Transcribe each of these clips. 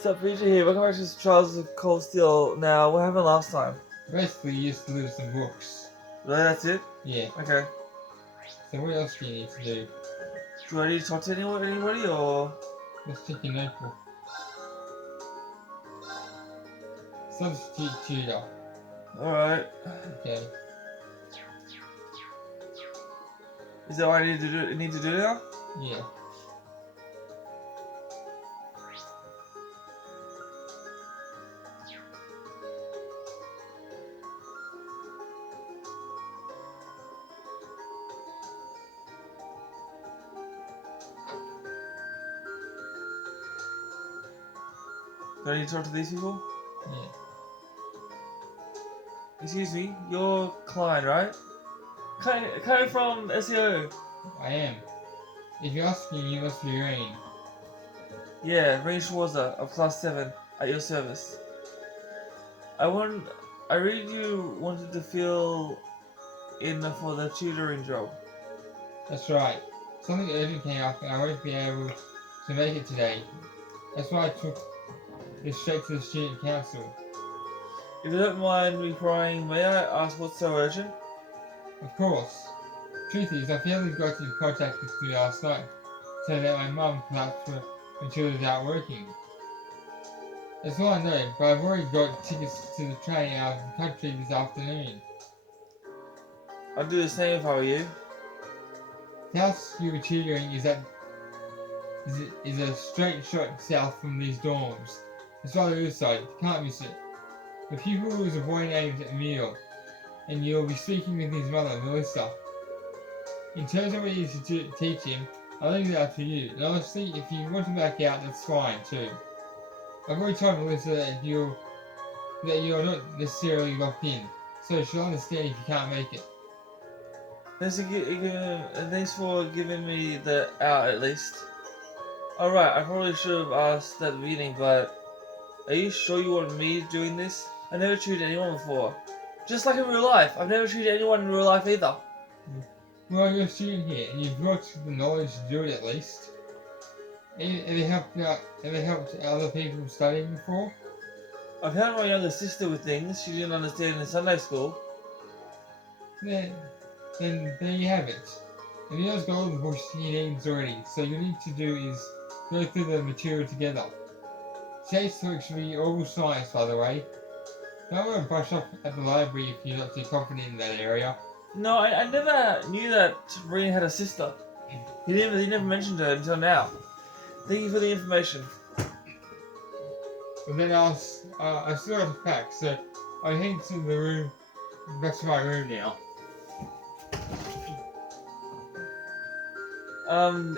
Sup, Peter here. Welcome back to Trials of Cold Steel. Now, what happened last time? Basically, you just deliver some books. Really, that's it? Yeah. Okay. So what else do you need to do? Do I need to talk to anybody, or...? Let's check your notebook. Substitute tutor. Alright. Okay. Is that what I need to do now? Yeah. Do I need to talk to these people? Yeah. Excuse me, you're Klein, right? Klein from SEO. I am. If you're asking, you must be Rain. Yeah, Ray Schwarzer of Class 7 at your service. I really do wanted to fill in for the tutoring job. That's right. Something urgent came up and I won't be able to make it today. That's why I took this straight to the student council. If you don't mind me prying, may I ask what's so urgent? Of course. Truth is, I fairly got in contact with you last night, so that my mum collapsed when she was out working. That's all I know, but I've already got tickets to the train out of the country this afternoon. I'd do the same if I were you. The house you were tutoring is a straight shot south from these dorms. It's right on the other side, you can't miss it. The pupil is a boy named Emil, and you'll be speaking with his mother, Melissa. In terms of what you need to teach him, I'll leave that up to you, and honestly, if you want to back out, that's fine too. I've already told Melissa that you're not necessarily locked in, so she'll understand if you can't make it. Thanks for giving me the out at least. Alright, I probably should have asked at the beginning, but are you sure you want me doing this? I never treated anyone before. Just like in real life, I've never treated anyone in real life either. Well, you're a student here, and you've got the knowledge to do it at least. Have they helped other people studying before? I've helped my younger sister with things she didn't understand in Sunday school. Then there you have it. Emil's got all the books he needs already, so all you need to do is go through the material together. Today's talk should be oral science, by the way. Don't want to brush up at the library if you're not too confident in that area. No, I never knew that Reen had a sister. He never mentioned her until now. Thank you for the information. But then I still have to pack, so I head to the room, back to my room now.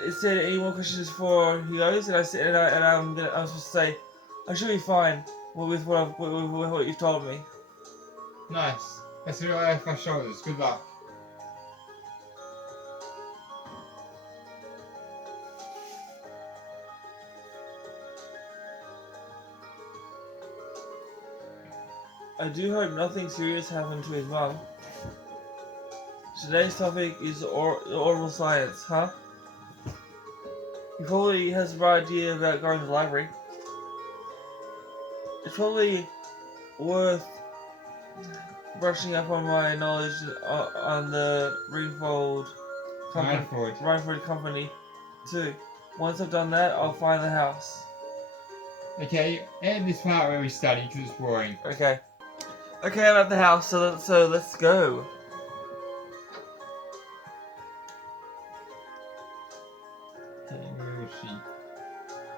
Is there any more questions for he goes? And I'm supposed to say, I should be fine with what you've told me. Nice. That's right off my shoulders. Good luck. I do hope nothing serious happened to his mum. Today's topic is oral science, huh? He probably has the right idea about going to the library. It's probably worth brushing up on my knowledge on the Reinfold company too. Once I've done that, I'll find the house. Okay, and this part where we study because it's boring. Okay, I'm at the house, so let's go. Okay, where is she?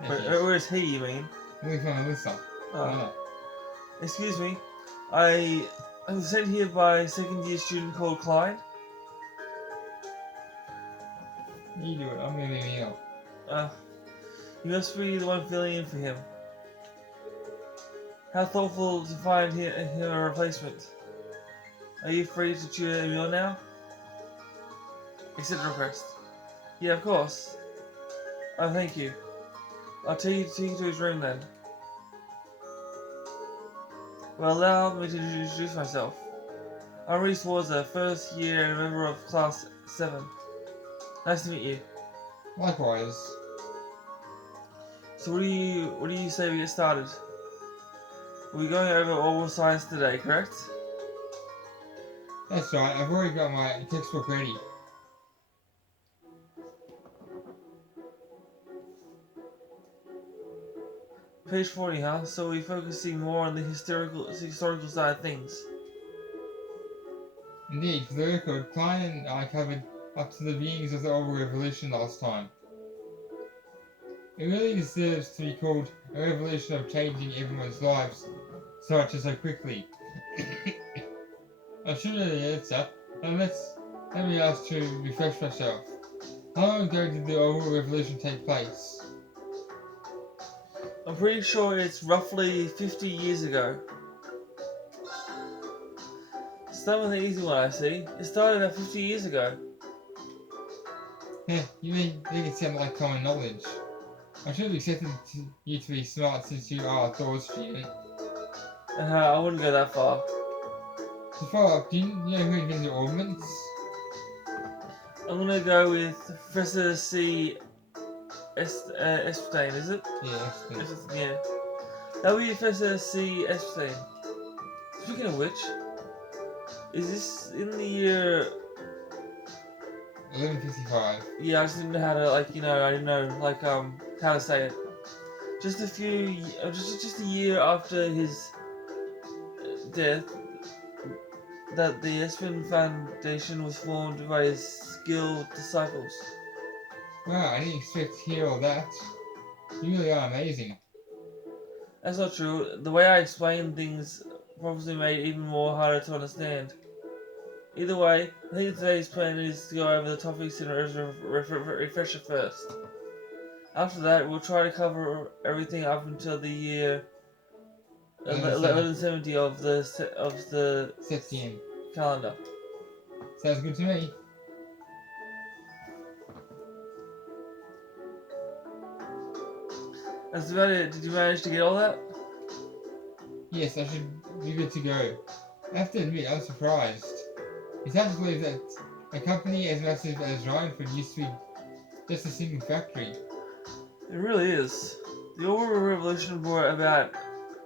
Where is he, you mean? Where's Melissa? Oh. Excuse me, I was sent here by a second year student called Klein. You do it, I'm gonna be out. You must be the one filling in for him. How thoughtful to find him a replacement. Are you free to tutor Emil now? Accept the request. Yeah, of course. Oh, thank you. I'll take you to his room then. Well, allow me to introduce myself. I'm Reese Warzer, first year and a member of Class 7. Nice to meet you. Likewise. So what do you say we get started? We're going over oral science today, correct? That's right, I've already got my textbook ready. Page 40, huh? So we're focusing more on the historical side of things. Indeed, for the record, Klein and I covered up to the beginnings of the oral revolution last time. It really deserves to be called a revolution of changing everyone's lives so much and so quickly. I should know the answer, but let me ask to refresh myself. How long ago did the oral revolution take place? I'm pretty sure it's roughly 50 years ago. Start with the easy one, I see. It started about 50 years ago. You make it sound like common knowledge. I should have accepted you to be smart since you are a Thor student. I wouldn't go that far. To follow up, do you know who invented ornaments? I'm gonna go with Professor C. Epstein, is it? Yeah, Yeah. That would be Professor C. Epstein. Speaking of which, is this in the year... 1155. Yeah, I just didn't know how to, I didn't know, how to say it. Just just a year after his death, that the Espen Foundation was formed by his skilled disciples. Wow, I didn't expect to hear all that. You really are amazing. That's not true. The way I explain things probably made it even more harder to understand. Either way, I think today's plan is to go over the topics in a refresher first. After that, we'll try to cover everything up until the year 1170 of the Septième. calendar. Sounds good to me. That's about it. Did you manage to get all that? Yes, I should be good to go. I have to admit, I'm surprised. It's hard to believe that a company as massive as Rhineford used to be just a single factory. It really is. The oil revolution brought about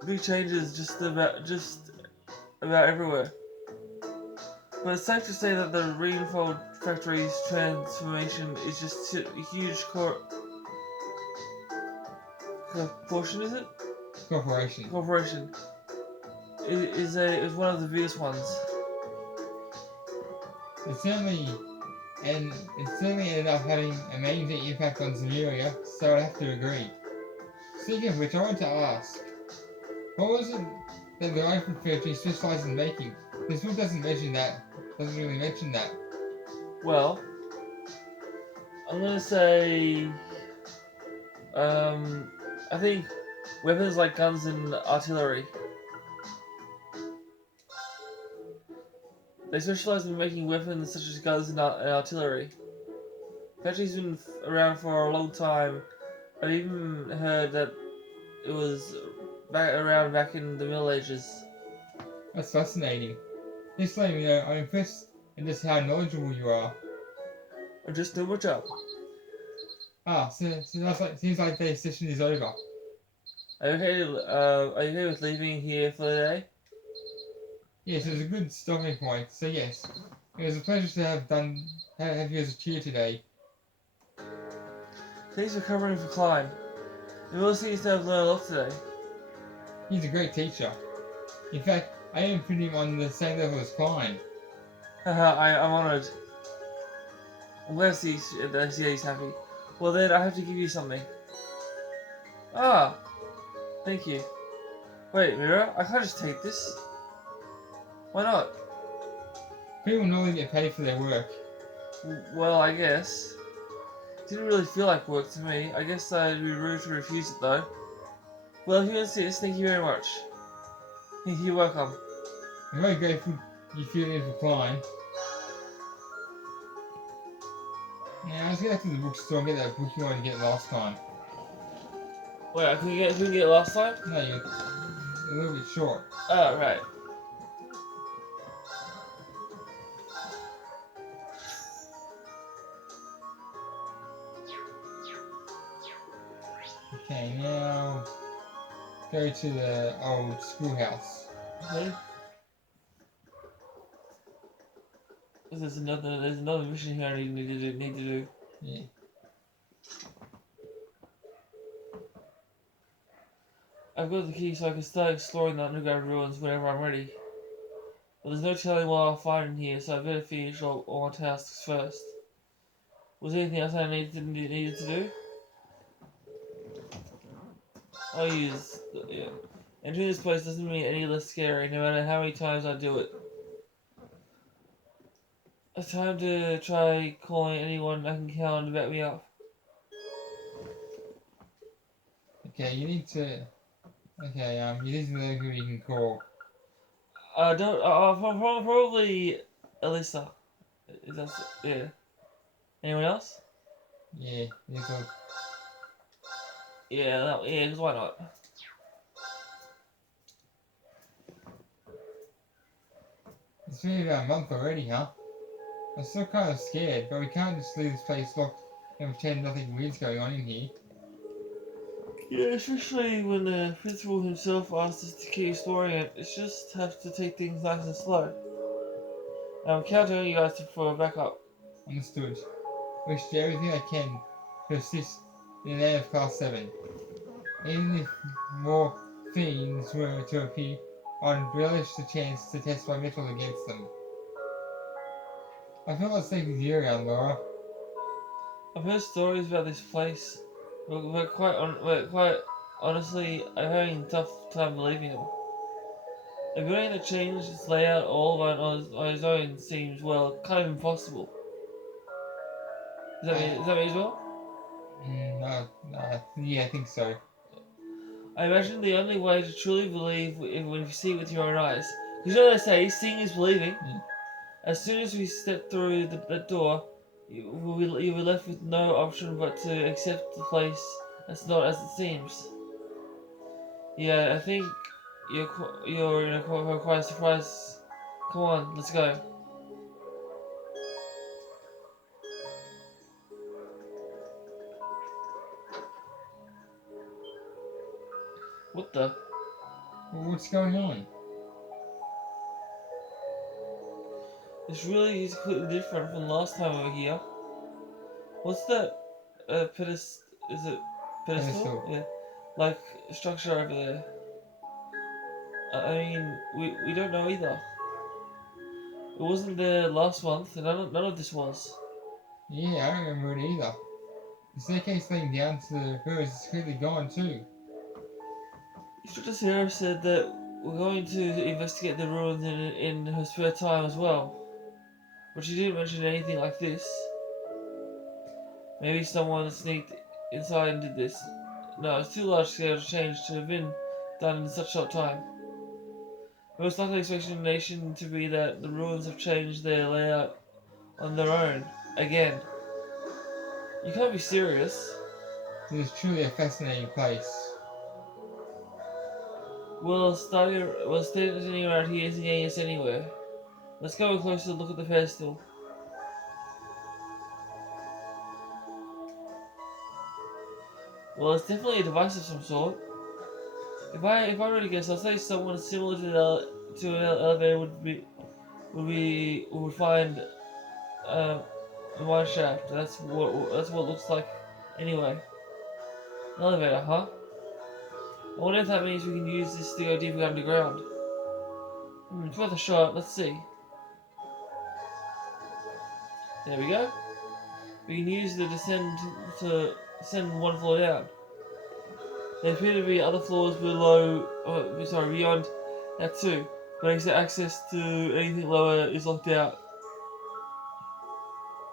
big changes just about everywhere. But it's safe to say that the Reinfold factory's transformation is just a huge portion, is it? Corporation. It is one of the biggest ones. It certainly ended up having a major impact on Zemuria, so I have to agree. Speaking of which, I want to ask, what was it that the Rhineford factory specialized in making? This book doesn't really mention that. Well, I'm gonna say, I think weapons like guns and artillery. They specialize in making weapons such as guns and artillery. Factory's been around for a long time. I've even heard that it was back in the Middle Ages. That's fascinating. Just let me know, I'm impressed at just how knowledgeable you are. I'm just doing my job. Seems like the session is over. Are you okay with leaving here for the day? Yes, it was a good stopping point, so yes. It was a pleasure to have you as a tutor today. Thanks for covering for Klein. You will see yourself learn a lot today. He's a great teacher. In fact, I even put him on the same level as Klein. Haha, I'm honoured. I'm glad to see he's happy. Well then, I have to give you something. Ah, thank you. Wait, Mira, I can't just take this. Why not? People normally get paid for their work. Well, I guess. Didn't really feel like work to me. I guess I'd be rude to refuse it though. Well, if you insist, thank you very much. You're welcome. I'm very grateful you feel in for Klein. Now, I was going to the bookstore and get that book you wanted to get last time. Wait, I couldn't get it last time? No, you're a little bit short. Oh, right. Okay, now go to the old schoolhouse. Okay. There's another mission here I need to do. Yeah. I've got the key so I can start exploring the underground ruins whenever I'm ready. But there's no telling what I'll find in here, so I better finish all my tasks first. Was there anything else I needed to do? I'll use... yeah. Entering this place doesn't mean any less scary, no matter how many times I do it. It's time to try calling anyone I can count on to back me up. Okay, you need to. Okay, you need to know who you can call. Probably Alyssa. Is that... yeah. Anyone else? Yeah, you can. Yeah, because why not? It's been about a month already, huh? I'm still kind of scared, but we can't just leave this place locked and pretend nothing weird's going on in here. Yeah, especially when the principal himself asked us to keep exploring it. It's just have to take things nice and slow. I'm counting on you guys for a backup. Understood. Wish to do everything I can to assist in the name of Class 7. Even if more fiends were to appear, I'd relish the chance to test my mettle against them. I feel like safe with you around, Laura. I've heard stories about this place. We're quite honestly, I'm having a tough time believing them. Agreeing to change its layout all on his own seems, well, kind of impossible. Is that me as well? No, yeah, I think so. I imagine the only way to truly believe is when you see it with your own eyes. Because you know what they say, seeing is believing. Yeah. As soon as we step through the door, you'll be left with no option but to accept the place that's not as it seems. Yeah, I think you're in a quite surprise. Come on, let's go. What the? Well, what's going on? This really is completely different from last time we were here. What's that? Is it pedestal? Pedestal. Yeah, like structure over there. I mean, we don't know either. It wasn't there last month, and none of this was. Yeah, I don't remember it either. The staircase leading down to the ruins is clearly gone too. Instructor Sarah said that we're going to investigate the ruins in her spare time as well. But she didn't mention anything like this. Maybe someone sneaked inside and did this. No, it's too large scale change to have been done in such a short time. Most likely explanation to be that the ruins have changed their layout on their own. Again. You can't be serious. It is truly a fascinating place. Well, standing around here isn't getting us anywhere. Let's go a closer look at the pedestal. Well, it's definitely a device of some sort. If I were to guess, I'd say someone similar to an elevator would find a mine shaft. That's what it looks like. Anyway, an elevator, huh? I wonder if that means we can use this to go deeper underground. It's worth a shot. Let's see. There we go. We can use the descend to send one floor down. There appear to be other floors beyond that too, but access to anything lower is locked out.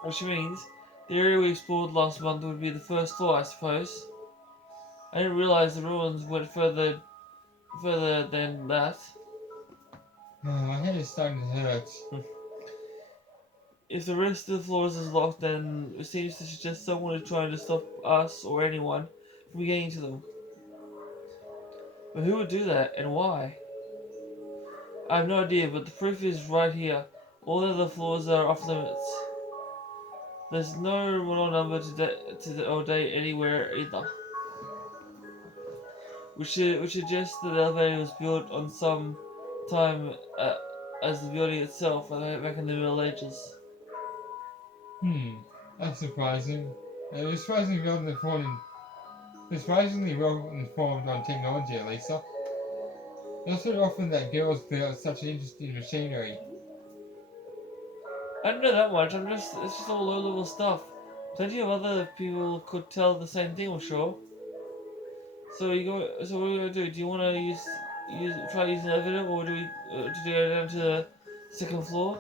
Which means the area we explored last month would be the first floor, I suppose. I didn't realize the ruins went further than that. Oh, my head is starting to hurt. If the rest of the floors is locked, then it seems to suggest someone is trying to stop us or anyone from getting to them. But who would do that, and why? I have no idea, but the proof is right here. All the other floors are off limits. There's no model number to date anywhere either. which suggests that the elevator was built on some time as the building itself, back in the Middle Ages. That's surprising. They're surprisingly well informed on technology, Lisa. It's not so often that girls build such an interesting machinery. I don't know that much. It's just all low level stuff. Plenty of other people could tell the same thing, I'm sure. So So what are you gonna do? Do you want to try using the elevator, or do we go down to the second floor?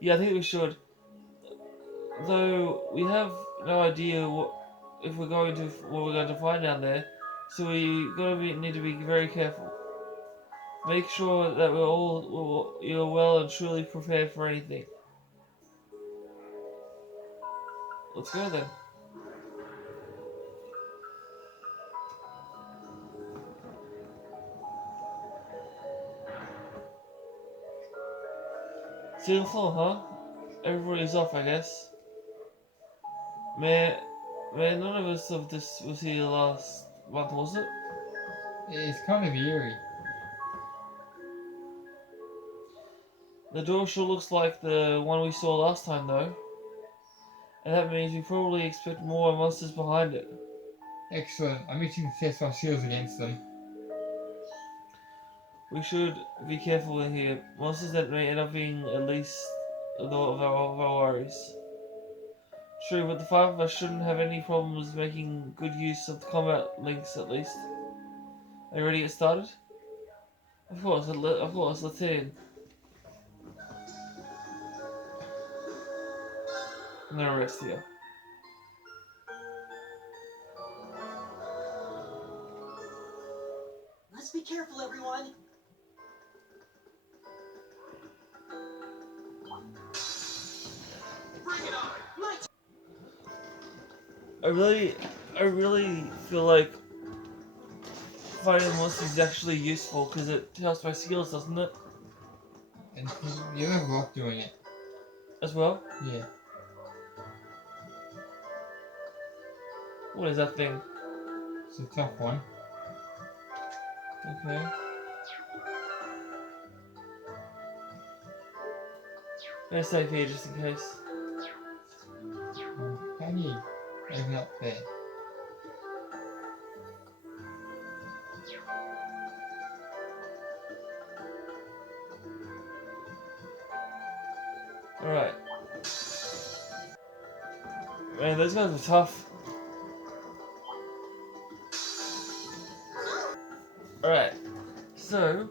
Yeah, I think we should. Though we have no idea what we're going to find down there, so need to be very careful. Make sure that you're well and truly prepared for anything. Let's go then. Second floor, huh? Everybody's off, I guess. Man, none of us was here last month, was it? It's kind of eerie. The door sure looks like the one we saw last time, though. And that means we probably expect more monsters behind it. Excellent. I'm itching to test my shields against them. We should be careful in here. Monsters that may end up being at least of our worries. True, but the five of us shouldn't have any problems making good use of the combat links, at least. Are you ready to get started? Of course, let's head in. I'm gonna rest here. Let's be careful, everyone. Bring it on! I really feel like fighting monsters is actually useful because it helps my skills, doesn't it? And you level up doing it. As well? Yeah. What is that thing? It's a tough one. Okay. Gonna stay here just in case. How do you open up there? Alright. Man, those guys are tough. Alright. So,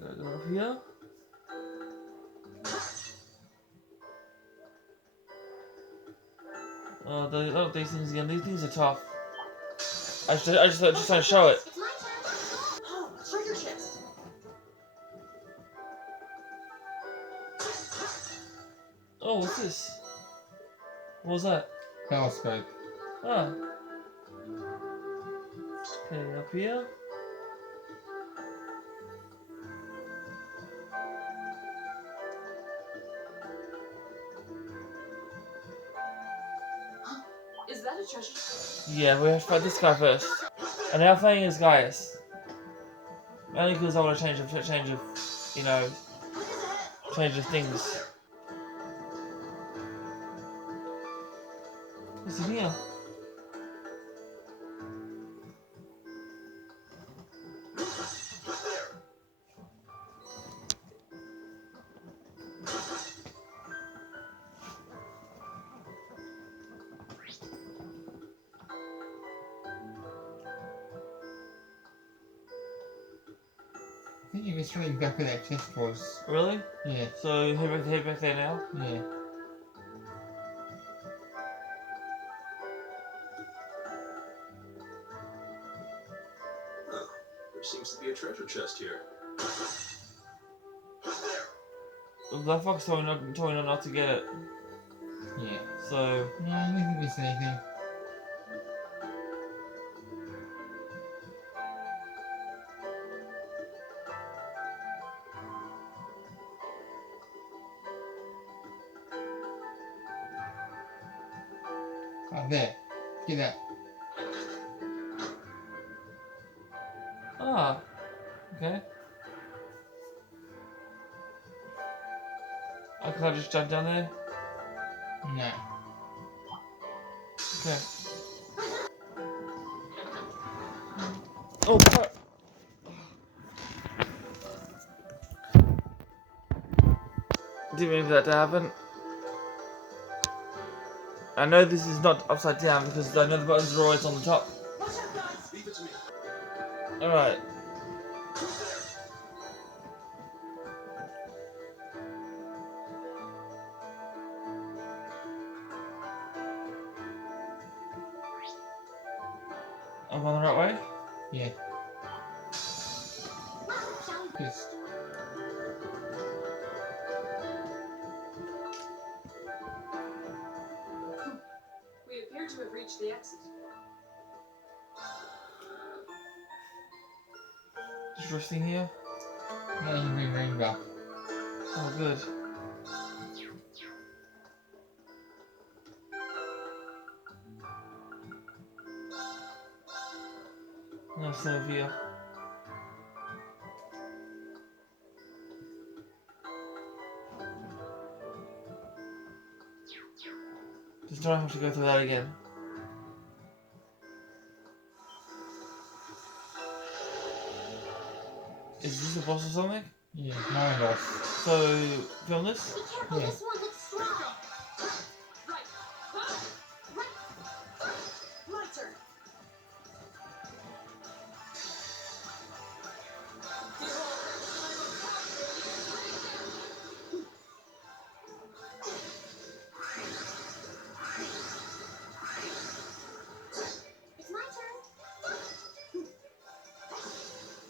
gotta go up here. These things again. These things are tough. I just trying to show it. It's my turn. Oh, treasure chest. Oh, what's this? What was that? Telescope. Ah. Okay, up here. Is that a treasure chest? Yeah, we have to fight this guy first. And our thing is Gaius. Only because I want to change of, you know, What is that? change of things. What's in here? I think you missed really back where that chest was. Really? Yeah. So head back there now. Yeah. Huh. There seems to be a treasure chest here. Black Fox told me not to get it. Yeah. So No, you didn't miss anything. Oh, there. Get that. Ah, okay. I can't just jump down there? No. Okay. Oh, crap. Didn't mean for that to happen. I know this is not upside down because I know the buttons are always on the top. Watch out, guys! Leave it to me. Alright. I'm on the right way? Yeah. Just We appear to have reached the exit. Just resting here? now you bring ring back. Oh, good. Nice over here. Just don't have to go through that again. Is this a boss or something? Yeah, my boss. So, film this? Be careful, Yeah. this one looks strong. Right. Right. My turn. It's my turn.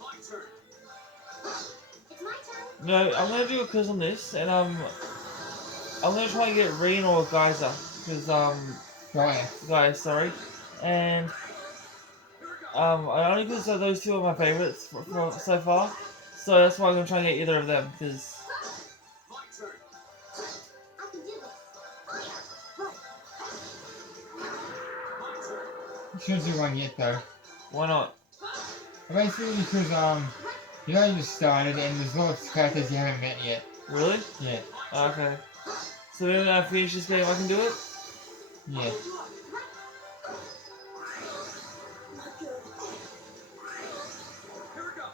My turn. It's my turn. No, I'm gonna do a quiz on this, and I'm gonna try and get Rain or Geyser, because Right. guys, sorry, and I only because those two are my favorites for so far, so that's why I'm gonna try and get either of them, because My turn. I can do this. Right. My turn. Shouldn't do one yet though. why not? Basically because you only just started and there's lots of characters you haven't met yet. Really? Yeah. Okay. So then when I finish this game, I can do it. Yeah. Not good. Here we go.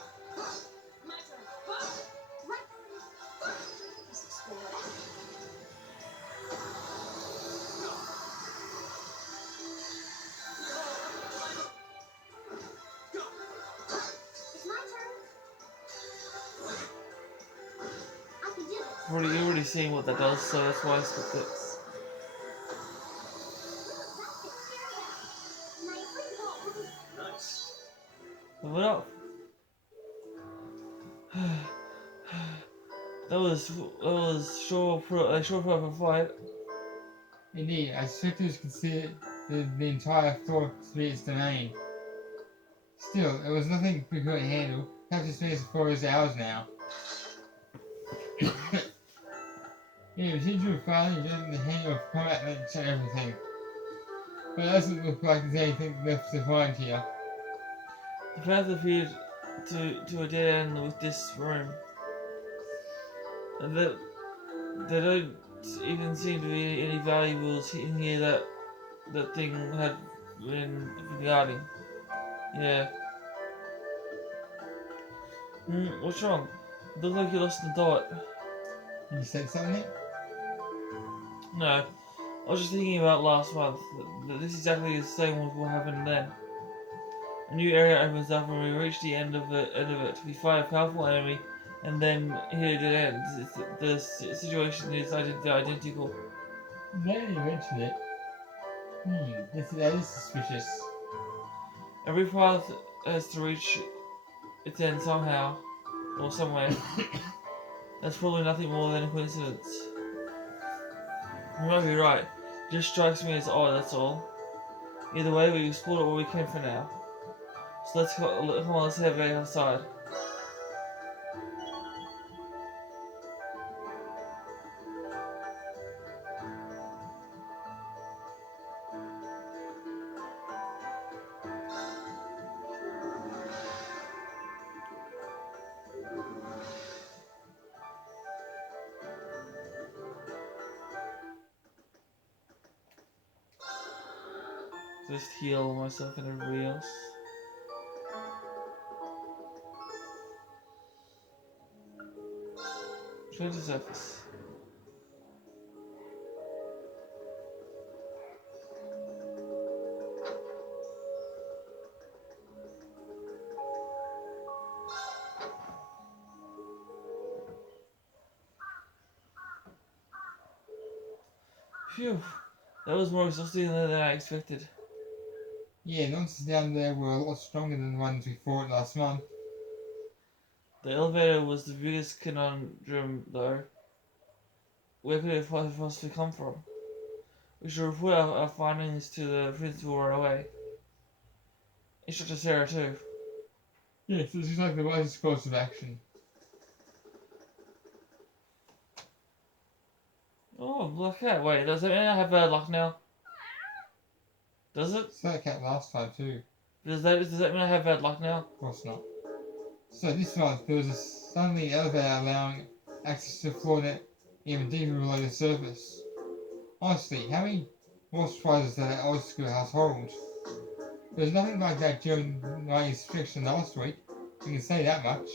My turn. Right. This is bad. Go. It's my turn. I can do this. You already seen what that does, so that's why I skipped it. Nicely done. Nice. Move it up. That was sure a proper fight. Indeed, as Spectres considered the entire floor to be its domain. Still, it was nothing we couldn't handle. Captain Space floor is ours now. Yeah, we seem to have finally gotten the hang of combat links and everything. But it doesn't look like there's anything left to find here. The path appeared to a dead end with this room. And there don't even seem to be any valuables in here that thing had been guarding. Yeah. What's wrong? Looks like you lost the dot. You said something? No. I was just thinking about last month. That this is exactly the same with what happened then. A new area opens up and we reach the end of it. We fight a powerful enemy, and then here it ends. The situation is identical. Now you mention it. That is suspicious. Every path has to reach its end somehow, or somewhere. That's probably nothing more than a coincidence. You might be right. It just strikes me as odd, that's all. Either way, we explored all we can for now. So come on, let's head back outside. just heal myself and everybody else. Change the surface. Phew, that was more exhausting than I expected. Yeah, the monsters down there were a lot stronger than the ones we fought last month. The elevator was the biggest conundrum, though. Where could it possibly come from? We should report our findings to the principal right away. Instructor Sarah, too. Yes, this is like the wisest course of action. Oh, Black Cat. Wait, does that mean I have bad luck now? Does it? So that cat last time too. Does that mean I have bad luck now? Of course not. So this month there was a suddenly elevator allowing access to a floor net even deeper below the surface. Honestly, how many more surprises did that old school house hold? There's nothing like that during my inspection last week. You can say that much.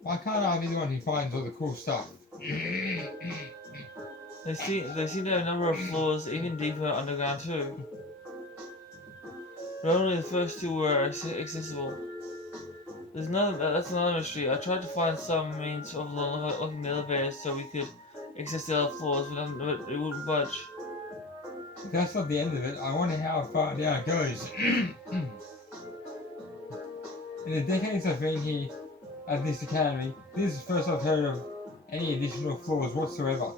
Why can't I be the one who finds all the cool stuff? They seem to have a number of floors even deeper underground too. But only the first two were accessible. That's another mystery. I tried to find some means of locking the elevators so we could access the other floors, but it wouldn't budge. If that's not the end of it, I wonder how far down it goes. In the decades I've been here at this academy, this is the first I've heard of any additional floors whatsoever.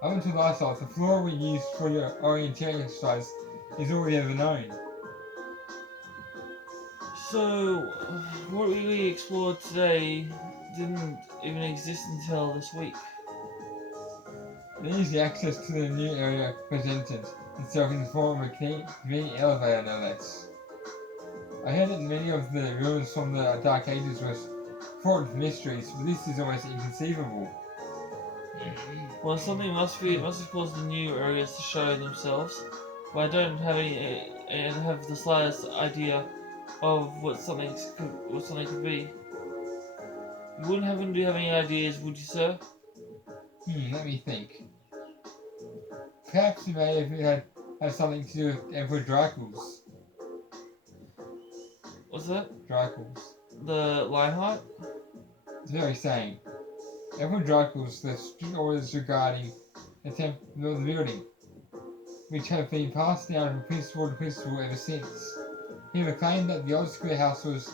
Up until last night, the floor we used for your orienteering exercise is already ever known. So, what we explored today didn't even exist until this week. There is the access to the new area presented itself in the form of a convenient elevator, no less. I heard that many of the ruins from the Dark Ages were fraught with mysteries, but this is almost inconceivable. Well, something must have caused the new areas to show themselves, but I don't have the slightest idea of what something could be. You wouldn't happen to have any ideas, would you, sir? Let me think. Perhaps it may have something to do with Emperor Dracula's. What's that? Dracula's. The Lionheart? It's very same. Emperor Dracula's the strict orders regarding the temple of the building, which have been passed down from principal to principal ever since. He claimed that the old square house was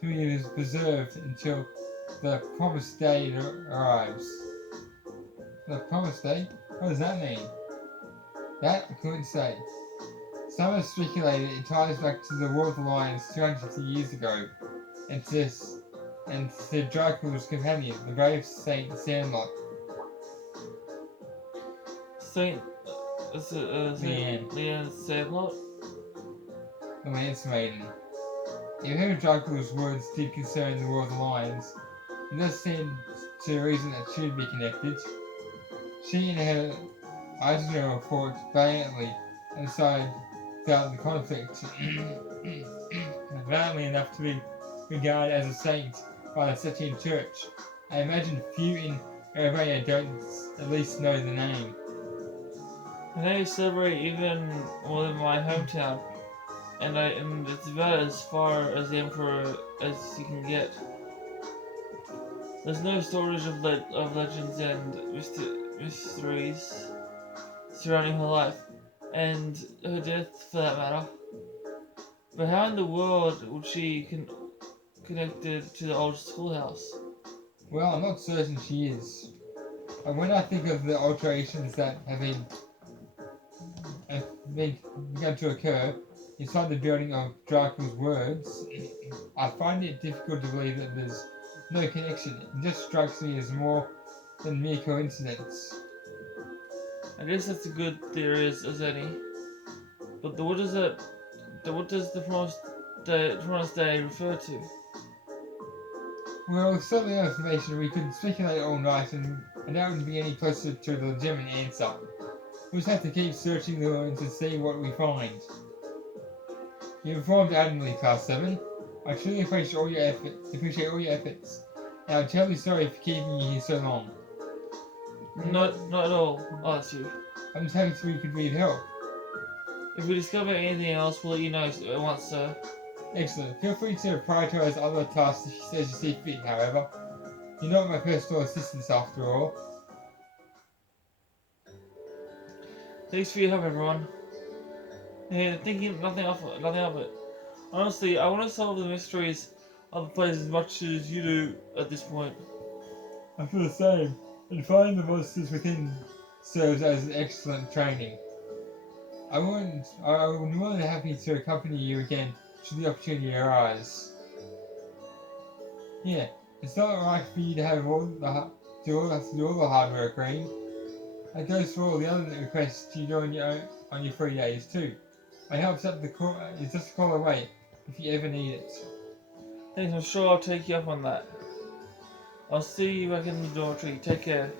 to be preserved until the promised day arrives. The promised day? What does that mean? That I couldn't say. Some have speculated it ties back to the War of the Lions 250 years ago, and to Dracula's companion, the brave Saint Sandlot. Leanne Sandlot? The Lance Maiden. If any of Dracula's words did concern the War of the Lions, it does stand to reason that she would be connected. She and her Eisenhower fought valiantly and decided throughout the conflict, valiantly enough to be regarded as a saint by the Settian Church. I imagine few in Erebania don't at least know the name. And they celebrate even more than my hometown, and it's about as far as the Emperor as you can get. There's no shortage of legends and mysteries surrounding her life, and her death for that matter. But how in the world would she connected to the old schoolhouse? Well, I'm not certain she is. And when I think of the alterations that have begun to occur inside the building of Dracula's words, I find it difficult to believe that there's no connection. It just strikes me as more than mere coincidence. I guess that's a good theory as any. But what does the promised day refer to? Well, with so little information, we could speculate all night, and that wouldn't be any closer to the legitimate answer. We'll just have to keep searching the ruins and see what we find. You performed admirably, Class 7. I truly appreciate all your efforts. And I'm terribly sorry for keeping you here so long. Not at all. Oh, that's you. I'm just happy we could be of help. If we discover anything else, we'll let you know at once, sir. Excellent. Feel free to prioritize other tasks as you see fit, however. You're not my personal assistants after all. Thanks for your help, everyone. Hey, thinking nothing of it. Honestly, I want to solve the mysteries of the place as much as you do at this point. I feel the same. And finding the monsters within serves as excellent training. I would be more than happy to accompany you again should the opportunity arise. Yeah, it's not right for you to have do all the hard work, Green. That goes for all the other requests you do on your free days too. My help's up the call. It's just a call away if you ever need it. Thanks, I'm sure I'll take you up on that. I'll see you back in the dormitory. Take care.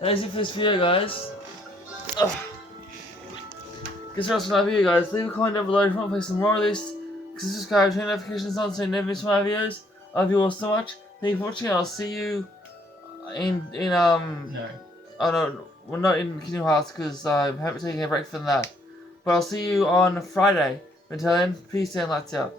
That's it for this video, guys. Guess that's my video, guys. Leave a comment down below if you want to play some more of this. Subscribe, turn notifications on so you never miss my videos. I love you all so much. Thank you for watching. I'll see you in No. Oh no, we're not in Kingdom Hearts because I'm taking a break from that. But I'll see you on Friday. Until then, peace and lights out.